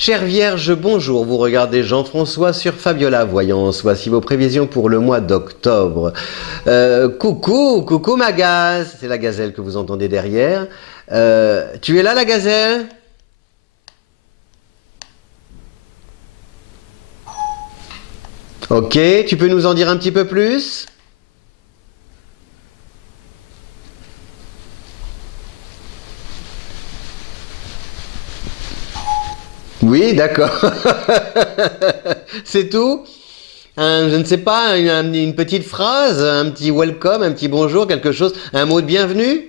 Chère Vierge, bonjour, vous regardez Jean-François sur Fabiola Voyance. Voici vos prévisions pour le mois d'octobre. Coucou ma gaze, c'est la gazelle que vous entendez derrière. Tu es là la gazelle? Ok, tu peux nous en dire un petit peu plus? Oui, d'accord. C'est tout? Je ne sais pas, une petite phrase, un petit welcome, un petit bonjour, quelque chose, un mot de bienvenue?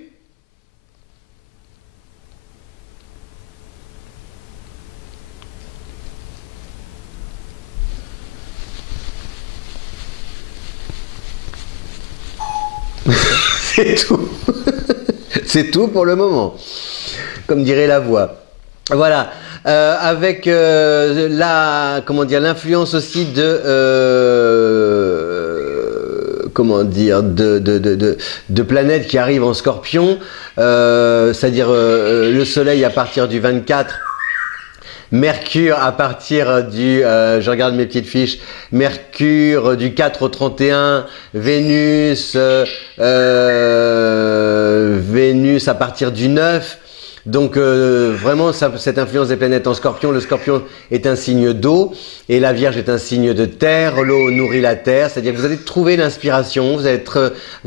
C'est tout. C'est tout pour le moment, comme dirait la voix. Voilà. Avec comment dire, l'influence aussi comment dire, de planètes qui arrivent en Scorpion, c'est-à-dire le Soleil à partir du 24. Mercure à partir du, je regarde mes petites fiches, Mercure du 4 au 31, Vénus à partir du 9. Donc vraiment cette influence des planètes en Scorpion, le Scorpion est un signe d'eau et la Vierge est un signe de terre, l'eau nourrit la terre, c'est-à-dire que vous allez trouver l'inspiration, vous allez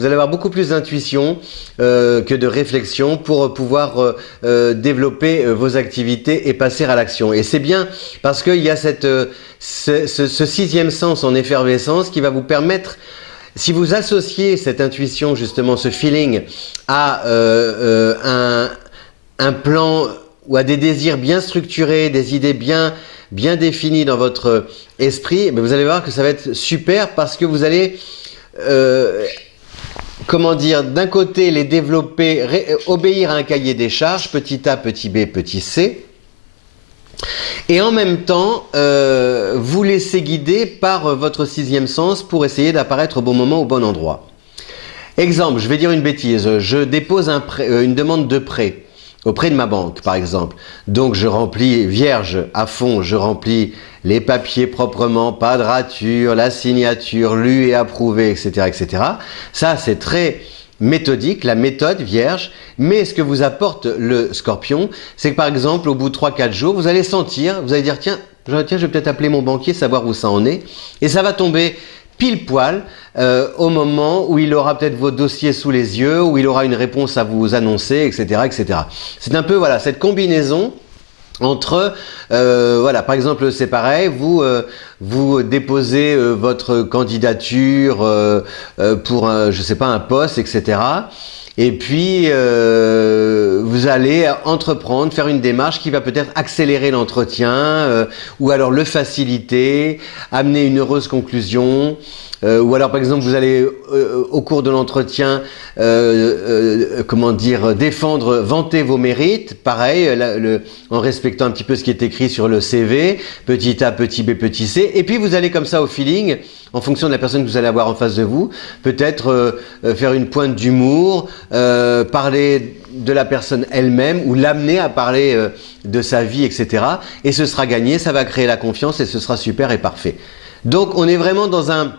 avoir beaucoup plus d'intuition que de réflexion pour pouvoir développer vos activités et passer à l'action. Et c'est bien parce qu'il y a ce sixième sens en effervescence qui va vous permettre, si vous associez cette intuition justement, ce feeling à un plan ou à des désirs bien structurés, des idées bien définies dans votre esprit, mais vous allez voir que ça va être super parce que vous allez, comment dire, d'un côté les développer, obéir à un cahier des charges, petit a, petit b, petit c, et en même temps vous laisser guider par votre sixième sens pour essayer d'apparaître au bon moment, au bon endroit. Exemple, je vais dire une bêtise, je dépose une demande de prêt auprès de ma banque, par exemple. Donc, je remplis Vierge à fond, je remplis les papiers proprement, pas de rature, la signature, lu et approuvé, etc., etc. Ça, c'est très méthodique, la méthode Vierge. Mais ce que vous apporte le Scorpion, c'est que, par exemple, au bout de 3-4 jours, vous allez sentir, vous allez dire, tiens, je vais peut-être appeler mon banquier, savoir où ça en est. Et ça va tomber pile poil au moment où il aura peut-être vos dossiers sous les yeux, où il aura une réponse à vous annoncer, etc., etc. C'est un peu, voilà, cette combinaison entre, voilà, par exemple, c'est pareil, vous déposez votre candidature pour, je sais pas, un poste, etc. Et puis, vous allez entreprendre, faire une démarche qui va peut-être accélérer l'entretien ou alors le faciliter, amener une heureuse conclusion. Ou alors, par exemple, vous allez, au cours de l'entretien, comment dire, défendre, vanter vos mérites. Pareil, en respectant un petit peu ce qui est écrit sur le CV, petit a, petit b, petit c. Et puis, vous allez comme ça au feeling, en fonction de la personne que vous allez avoir en face de vous, peut-être faire une pointe d'humour, parler de la personne elle-même ou l'amener à parler de sa vie, etc. Et ce sera gagné, ça va créer la confiance et ce sera super et parfait. Donc, on est vraiment dans un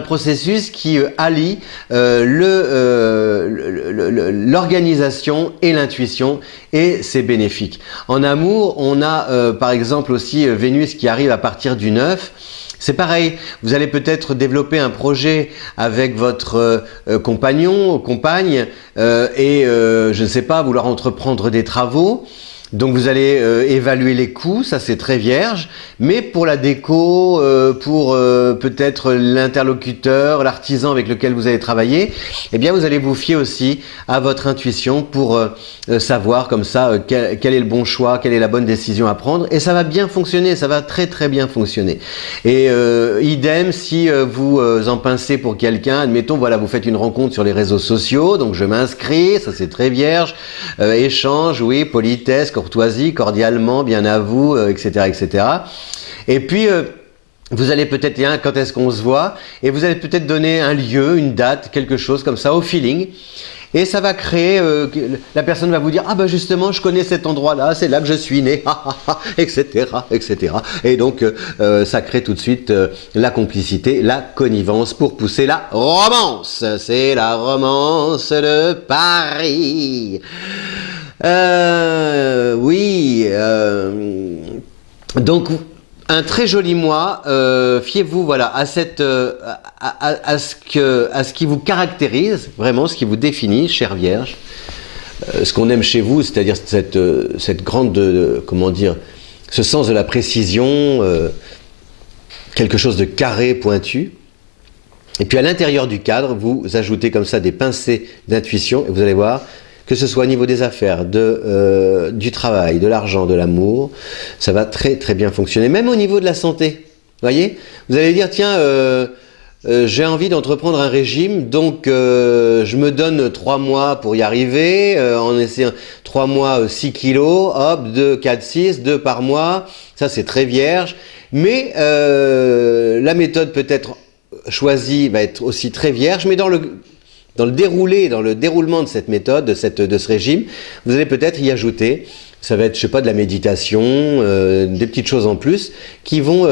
processus qui allie l'organisation et l'intuition, et c'est bénéfique. En amour, on a par exemple aussi Vénus qui arrive à partir du 9. C'est pareil, vous allez peut-être développer un projet avec votre compagnon ou compagne et je ne sais pas, vouloir entreprendre des travaux. Donc vous allez évaluer les coûts, ça c'est très vierge, mais pour la déco, pour peut-être l'interlocuteur, l'artisan avec lequel vous allez travailler, eh bien vous allez vous fier aussi à votre intuition pour savoir comme ça quel est le bon choix, quelle est la bonne décision à prendre, et ça va bien fonctionner, ça va très très bien fonctionner. Et idem si vous en pincez pour quelqu'un, admettons, voilà, vous faites une rencontre sur les réseaux sociaux, donc je m'inscris, ça c'est très vierge, échange, oui, politesse, courtoisie, cordialement, bien à vous, etc., etc. Et puis, vous allez peut-être dire quand est-ce qu'on se voit, et vous allez peut-être donner un lieu, une date, quelque chose comme ça, au feeling. Et ça va créer, la personne va vous dire, ah ben justement, je connais cet endroit-là, c'est là que je suis né, etc., etc. Et donc, ça crée tout de suite la complicité, la connivence pour pousser la romance. C'est la romance de Paris. Oui, donc un très joli mois. Fiez-vous voilà à cette à ce qui vous caractérise vraiment, ce qui vous définit, chère Vierge. Ce qu'on aime chez vous, c'est-à-dire cette grande comment dire, ce sens de la précision, quelque chose de carré, pointu. Et puis à l'intérieur du cadre, vous ajoutez comme ça des pincées d'intuition et vous allez voir. Que ce soit au niveau des affaires, du travail, de l'argent, de l'amour, ça va très très bien fonctionner. Même au niveau de la santé, voyez, vous allez dire, tiens, j'ai envie d'entreprendre un régime, donc je me donne 3 mois pour y arriver, en essayant 3 mois 6 kilos, hop, 2, 4, 6, 2 par mois, ça c'est très vierge, mais la méthode peut-être choisie va être aussi très vierge, mais dans le déroulement de cette méthode, de ce régime, vous allez peut-être y ajouter, ça va être, je sais pas, de la méditation, des petites choses en plus, qui vont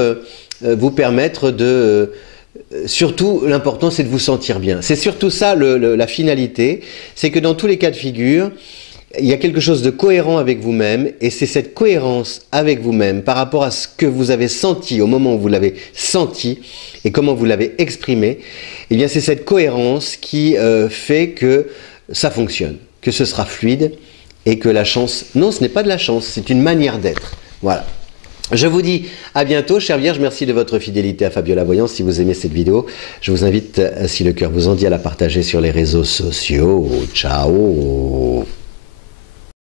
vous permettre de... surtout, l'important, c'est de vous sentir bien. C'est surtout ça, la finalité, c'est que dans tous les cas de figure, il y a quelque chose de cohérent avec vous-même, et c'est cette cohérence avec vous-même par rapport à ce que vous avez senti au moment où vous l'avez senti, et comment vous l'avez exprimé, eh bien c'est cette cohérence qui fait que ça fonctionne, que ce sera fluide et que la chance... Non, ce n'est pas de la chance, c'est une manière d'être. Voilà. Je vous dis à bientôt, chère Vierge, merci de votre fidélité à Fabiola Voyance. Si vous aimez cette vidéo, je vous invite, si le cœur vous en dit, à la partager sur les réseaux sociaux. Ciao.